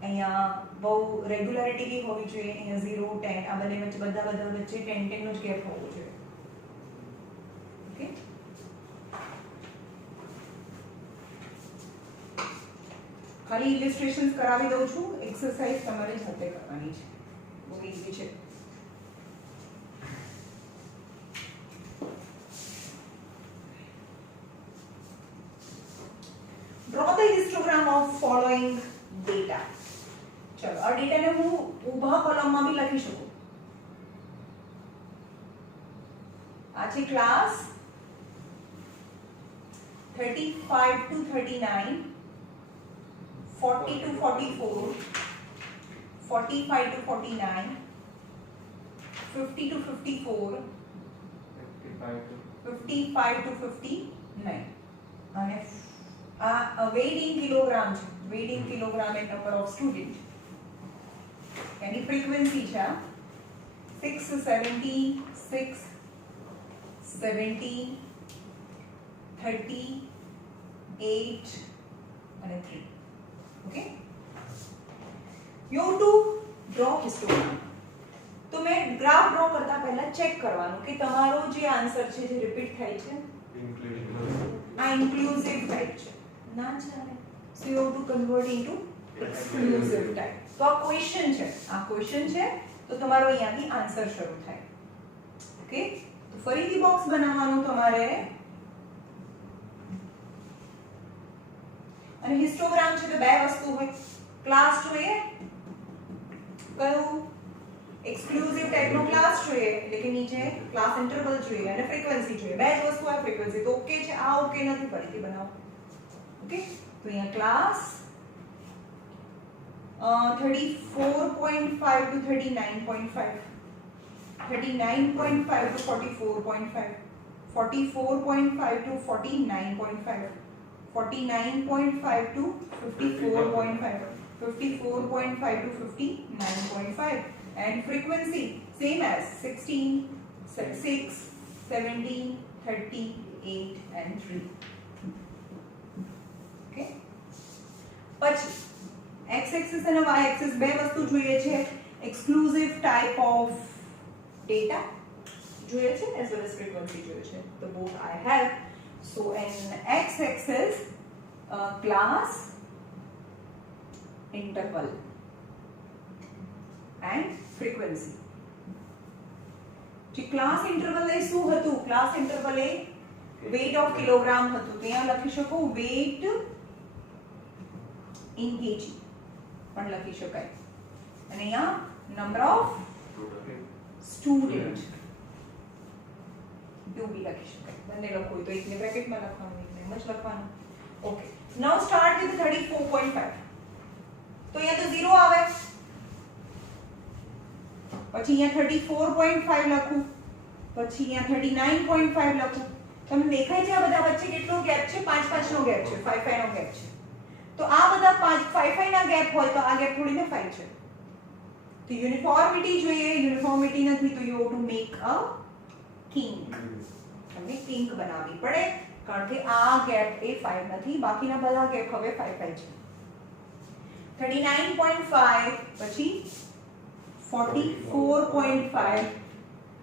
અહીંયા બહુ રેગ્યુલારિટી બી હોવી જોઈએ અહીંયા 0 10 આ બંને વચ્ચે બધા વચ્ચે 10 10 નો જ ગેપ હોવો જોઈએ ઓકે ખાલી ઇલિસ્ટ્રેશન્સ કરાવી દઉં છું એક્સરસાઇઝ તમારે જાતે કરવાની છે બહુ ઈઝી છે draw the histogram of following data ચલો આ ડેટા ને હું ઊભા કોલમમાં બી લખી શકું આ છે class 35 to 39 40 to 44 45 to 49 50 to 54 55 to 59 અને આ weight in kilogram છે weight in kilogram and number of student यानी frequency છે 6 70 6 70 30 8 અને 3 okay you have to draw histogram તો મેં ગ્રાફ ડ્રો કરતા પહેલા ચેક કરવાનું કે તમારો જે આન્સર છે જે રિપીટ થાય છે આ ઇન્ક્લુઝિવ ટાઈપ છે ના ચાલે so you have to convert into exclusive type તો આ ક્વેશ્ચન છે તો તમારો અહીંયાથી આન્સર શરૂ થાય ઓકે તો ફરીથી બોક્સ બનાવવાનું તમારે અને હિસ્ટોગ્રામ છે તો બે વસ્તુ હોય ક્લાસ જોઈએ કયું એક્સક્લુઝિવ ટાઈપનો ક્લાસ જોઈએ એટલે કે નીચે ક્લાસ ઇન્ટરવલ જોઈએ અને ફ્રીક્વન્સી જોઈએ બે જ વસ્તુ આ ફ્રીક્વન્સી તો ઓકે છે આ ઓકે નથી ફરીથી બનાવો ઓકે તો અહીંયા class 34.5 to 39.5 39.5 to 44.5 44.5 to 49.5 49.5 to 54.5 54.5 to 59.5 and frequency same as 16 6 17 30 8 and 3 okay પછી x axis અને y axis બે વસ્તુ જોઈએ છે exclusive type of data જોઈએ છે as well as frequency જોઈએ છે તો both I have so in x axis class interval and frequency જે ક્લાસ ઇન્ટરવલ એ શું હતું class interval A weight of kilogram હતું તો અહીંયા લખી શકો weight in kg પણ લખી શકાય અને અહીંયા નંબર ઓફ સ્ટુડન્ટ એવું બી લખી શકાય બંને લખવું હોય તો એકને બ્રેકેટમાં લખવાનું એકને એમ જ લખવાનું ઓકે નાઉ સ્ટાર્ટ વિથ 34.5 તો અહીંયા તો 0 આવે પછી અહીંયા 34.5 લખું પછી અહીંયા 39.5 લખું તમને દેખાય છે આ બધા વચ્ચે કેટલો ગેપ છે 5 5 નો ગેપ છે 5 5 નો ગેપ છે તો આ બધા 5 5 ના ગેપ હોય તો આ ગેપ થોડીને 5 છે તો યુનિફોર્મિટી જોઈએ યુનિફોર્મિટી નથી તો you have to make a kink તમને કિંક બનાવવી પડે કારણ કે આ ગેપ એ 5 નથી બાકીના બધા ગેપ હવે 5 5 છે 39.5 પછી 44.5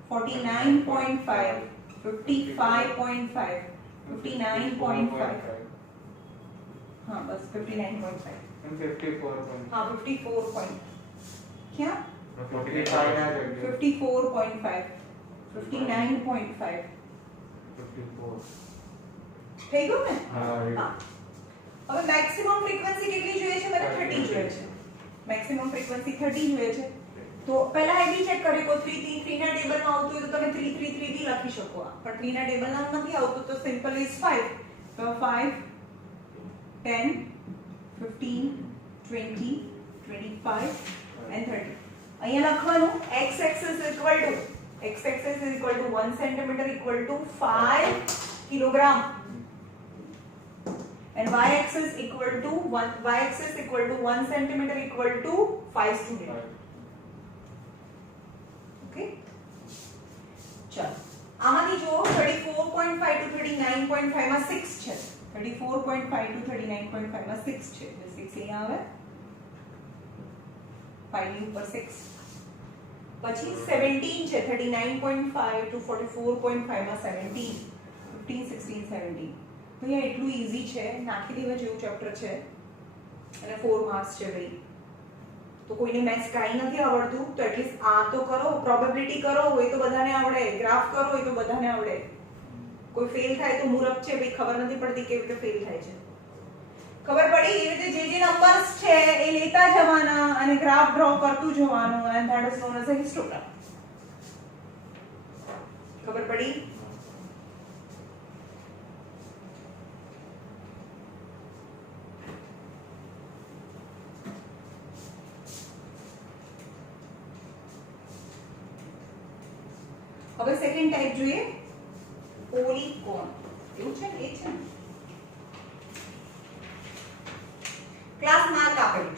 49.5 55.5 59.5 हाँ बस 59.5 54. हाँ 54 point क्या 54. 54.5 59.5 થઈ ગયું ને હા હવે મેક્સિમમ ફ્રીક્વન્સી કેટલી જોઈએ છે મને 30 જોઈએ છે મેક્સિમમ ફ્રીક્વન્સી 30 જોઈએ છે તો પહેલા એ બી ચેક કરે કો 3 3 ના ટેબલમાં આવતું હોય તો તમે 3 3 3 બી લખી શકો પણ 3 ના ટેબલમાં નથી આવતું તો સિમ્પલ ઇઝ 5 તો 5 10 15 20 25 and 30 અહીંયા લખવાનું x axis is equal to 1 centimeter equal to 5 kilogram and y axis equal to 1 centimeter equal to 5 student. Okay, ચલો આમાંથી જો 34.5 to 39.5 માં 6 છે 34.5 to 39.5 માં 6 છે એટલે 6 અહીંયા આવે 5 ની ઉપર 6 પછી 17 છે 39.5 to 44.5 માં 17 15 16 17 તો એ એટલું ઈઝી છે નાખી દેવા જેવું ચેપ્ટર છે અને 4 માર્ક્સ છે ભાઈ તો કોઈને મેથ્સ કાઈ નથી આવડતું તો એટલીસ્ટ આ તો કરો પ્રોબેબિલિટી કરો હોય તો બધાને આવડે ગ્રાફ કરો હોય તો બધાને આવડે કોઈ ફેલ થાય તો મૂર્ખ છે ભાઈ ખબર નથી પડતી કેવી રીતે ફેલ થાય છે ખબર પડી એવી રીતે જે નંબર્સ છે એ લેતા જવાના અને ગ્રાફ ડ્રો કરતું જવાનું and that is known as a histogram ખબર પડી હવે સેકન્ડ ટાઈપ જોઈએ પોલીગોન એવું છે ને એ છે ક્લાસ માર્ક આપેલું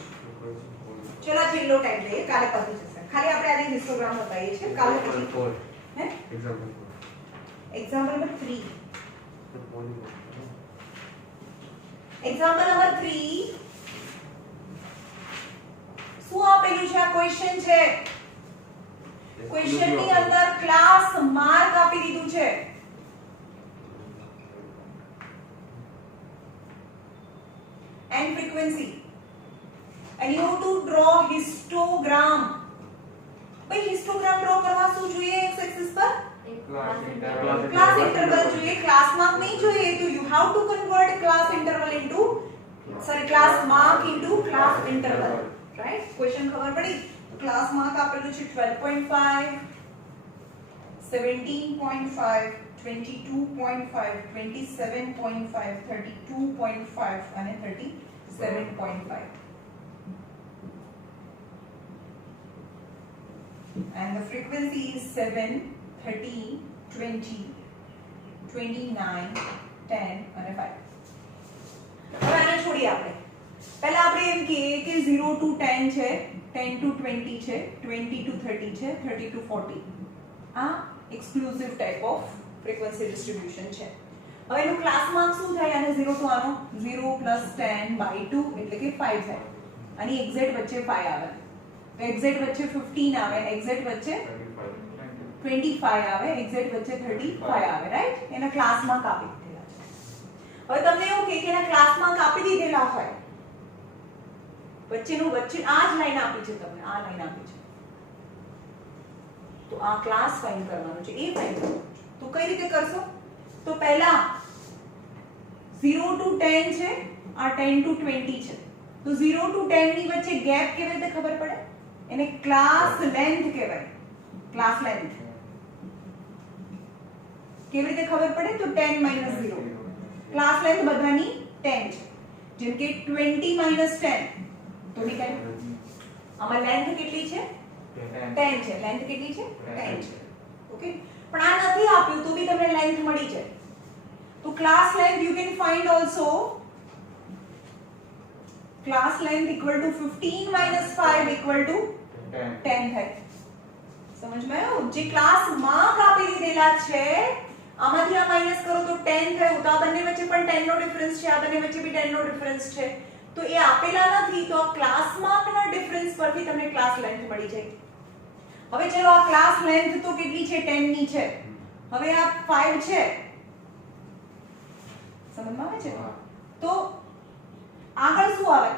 છે ચલો છેલ્લો ટાઈપ લઈએ કાલે પતી જશે ખાલી આપણે આને હિસ્ટોગ્રામ બતાવીએ છીએ કાલે પછી હે એક્ઝામ્પલ નંબર 3 એક્ઝામ્પલ નંબર 3 શું આપેલું છે આ ક્વેશ્ચન છે ક્વેશ્ચન ની અંદર ક્લાસ માર્ક આપી દીધું છે and frequency and you have to draw histogram ભાઈ histogram draw કરવા શું જોઈએ x axis પર class interval જોઈએ class mark નહીં જોઈએ તો you have to convert class interval into class mark into class interval right question ખબર પડી ક્લાસ માર્ક આપેલું છે 12.5 17.5 22.5 27.5 32.5 અને 37.5 and the frequency is 7 13 20 29 10 અને 5 હવે આને છોડી આપણે પહેલા આપણે એમ કહીએ કે 0 to 10 છે 10 to 20 છે 20 to 30 છે 30 to 40 આ exclusive type off frequency distribution છે હવે એનું ક્લાસ માર્ક શું થાય આને 0 to આનો 0 + 10 by 2 એટલે કે 5 થાય આની એક્ઝેક્ટ વચ્ચે 5 આવે તો એક્ઝેક્ટ વચ્ચે 15 આવે એક્ઝેક્ટ વચ્ચે 25 આવે એક્ઝેક્ટ વચ્ચે 35 આવે રાઈટ એના ક્લાસ માર્ક આપી દીધેલા છે હવે તમને એવું કે એના ક્લાસ માર્ક આપી દીધેલા હોય વચ્ચે આ જ લાઈન આપી છે તમને આ લાઈન આપી છે તો આ ક્લાસ ફાઇન્ડ કરવાનો છે એ ફાઇન્ડ કરવાનો છે તો કઈ રીતે કરશો તો પહેલા 0 to 10 છે આ 10 to 20 છે તો 0 to 10 ની વચ્ચે ગેપ કેવી રીતે ખબર પડે એને ક્લાસ લેન્થ કહેવાય ક્લાસ લેન્થ કેવી રીતે ખબર પડે તો 10 - 0 ક્લાસ લેન્થ બધાની 10 છે જેમ કે 20 - 10 તો બી કઈ આમાં લેન્થ કેટલી છે 10 છે લેન્થ કેટલી છે 10 છે ઓકે પણ આ નથી આપ્યું તો બી તમને લેન્થ મળી જાય તો class length you can find also class length equal to 15 - 5 equal to 10 થાય સમજમાં આવ્યું જે ક્લાસ માર્ક આપી દીધેલા છે આમાંથી આ માઈનસ કરો તો 10 થયું તો આ બંને વચ્ચે પણ 10 નો ડિફરન્સ છે આ બંને વચ્ચે બી 10 નો ડિફરન્સ છે તો એ આપેલા નથી તો આ ક્લાસ માર્કના ડિફરન્સ પરથી તમને ક્લાસ લેન્થ મળી જાય હવે ચલો આ ક્લાસ લેન્થ તો કેટલી છે 10 ની છે હવે આ 5 છે સમજમાં આવે છે તો આગળ શું આવે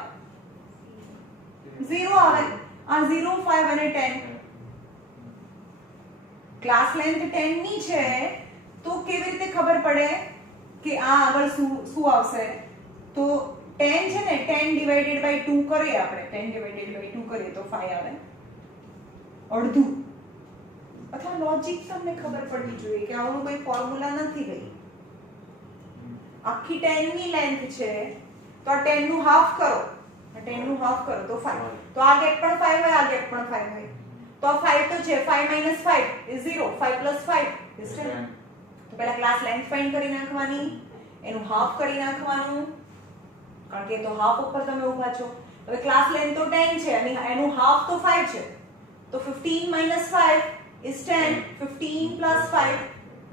0 આવે આ 0 5 અને 10 ક્લાસ લેન્થ 10 ની છે તો કેવી રીતે ખબર પડે કે આ આગળ શું આવશે તો 10 છે ને 10 / 2 કરીએ આપણે 10 / 2 કરીએ તો 5 આવે અડધું અથવા લોજિક તમને ખબર પડવી જોઈએ કે આવું કોઈ ફોર્મ્યુલા નથી ભાઈ. આખી 10 ની લેન્થ છે તો આ 10 નું હાફ કરો, 10 નું હાફ કરો તો 5. તો આ ગેપ પણ 5 હોય, આ ગેપ પણ 5 હોય. તો આ 5 તો છે, 5 - 5 is 0, 5 + 5 is 10. તો પહેલા ક્લાસ લેન્થ ફાઇન્ડ કરી નાખવાની, એનું હાફ કરી નાખવાનું, કારણ કે તો હાફ ઉપર તમે ઊભા છો. હવે ક્લાસ લેન્થ તો 10 છે અને એનું હાફ તો 5 છે, તો 15 - 5 is 10, 15 + 5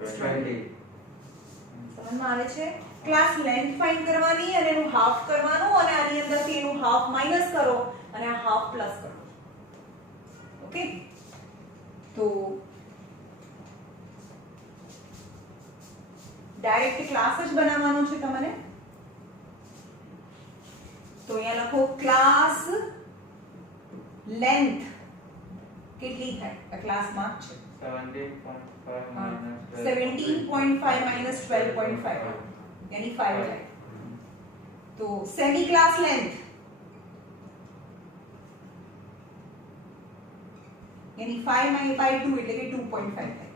is 20. સમજમાં આવે છે? ક્લાસ લેન્થ ફાઇન્ડ કરવાની અને એનું હાફ કરવાનું અને આની અંદરથી એનું હાફ માઈનસ કરો અને આ હાફ પ્લસ કરો. ઓકે, તો ડાયરેક્ટ ક્લાસ જ બનાવવાનો છે તમને. તો અહીંયા લખો ક્લાસ લેન્થ કેટલી થાય? આ ક્લાસ માર્ક છે 17.5 - 12.5 यानी 5 है. तो सेमी क्लास लेंथ यानी 5/2 એટલે કે 2.5 થાય.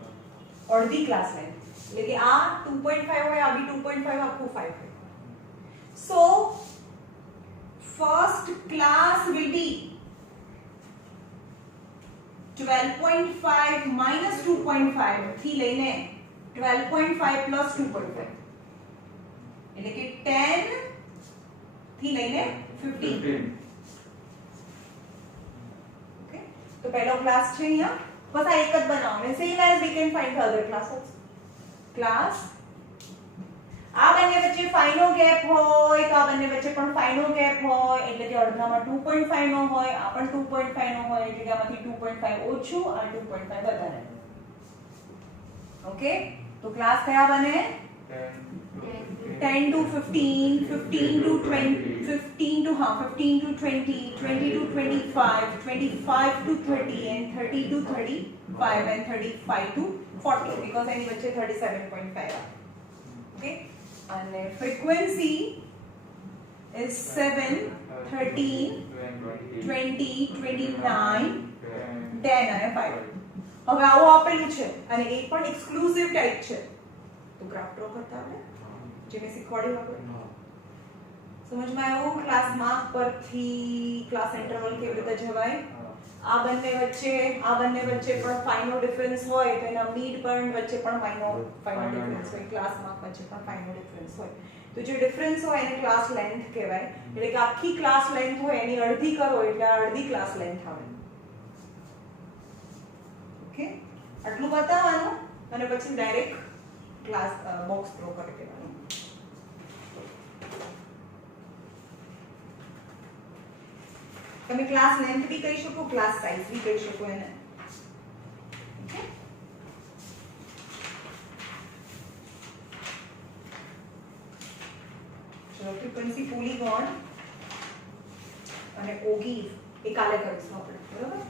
અડધી ક્લાસ લેન્થ એટલે કે આ 2.5 હોય, આ બી 2.5, આખું 5 હોય. So first class will be 12.5 - 2.5 થી લઈને 12.5 + 2.5 એટલે કે 10 થી લઈને 15. ઓકે, તો પહેલો ક્લાસ છે અહીંયા. બસ આ એક જ બનાવવાનો. Same as we can find the other class also. Class આ બંને વચ્ચે 5 નો ગેપ હોય તો આ બંને વચ્ચે પણ 5 નો ગેપ હોય એટલે કે અડધામાં 2.5 નો હોય, આ પણ 2.5 નો હોય એટલે કે આમાંથી 2.5 ઓછું, આ 2.5 વધારે. ઓકે, તો ક્લાસ કયા બને? 10 to 15, 15 to 20, 15 to 20, 20 to 25, 25 to 30 and 30 to 35 and 35 to 40 because એની વચ્ચે 37.5 આવે. ઓકે, અને frequency is 7, 13, 20, 29, 10 અને 5. હવે આવું આપેલું છે અને એ પણ એક્સક્લુઝિવ ટાઈપ છે. તો ગ્રાફ ડ્રો કરતા આપણે જે મેં શીખવાડ્યું આપણે સમજમાં આવ્યું? ક્લાસ માર્ક પરથી ક્લાસ ઇન્ટરવલ કેવી રીતે જવાય? આ બંને વચ્ચે પણ 5 નો ડિફરન્સ હોય તો એના મિડ પોઈન્ટ વચ્ચે પણ 5 નો ડિફરન્સ હોય, ક્લાસ માર્ક વચ્ચે પણ 5 નો ડિફરન્સ હોય. તો જે ડિફરન્સ હોય એને ક્લાસ લેન્થ કહેવાય. એટલે કે આખી ક્લાસ લેન્થ હોય એની અડધી કરો એટલે અડધી ક્લાસ લેન્થ આવે. ઓકે, આટલું બતાવવાનું અને પછી ડાયરેક્ટ ક્લાસ બોક્સ ડ્રો કરી દેવાનું. તમે ક્લાસ લેન્થ બી કહી શકો, ક્લાસ સાઇઝ બી કહી શકો એને. ઓકે, ચલો ફ્રીક્વન્સી પોલીગોન અને ઓગી એ કાલે કરીશું આપણે, બરાબર?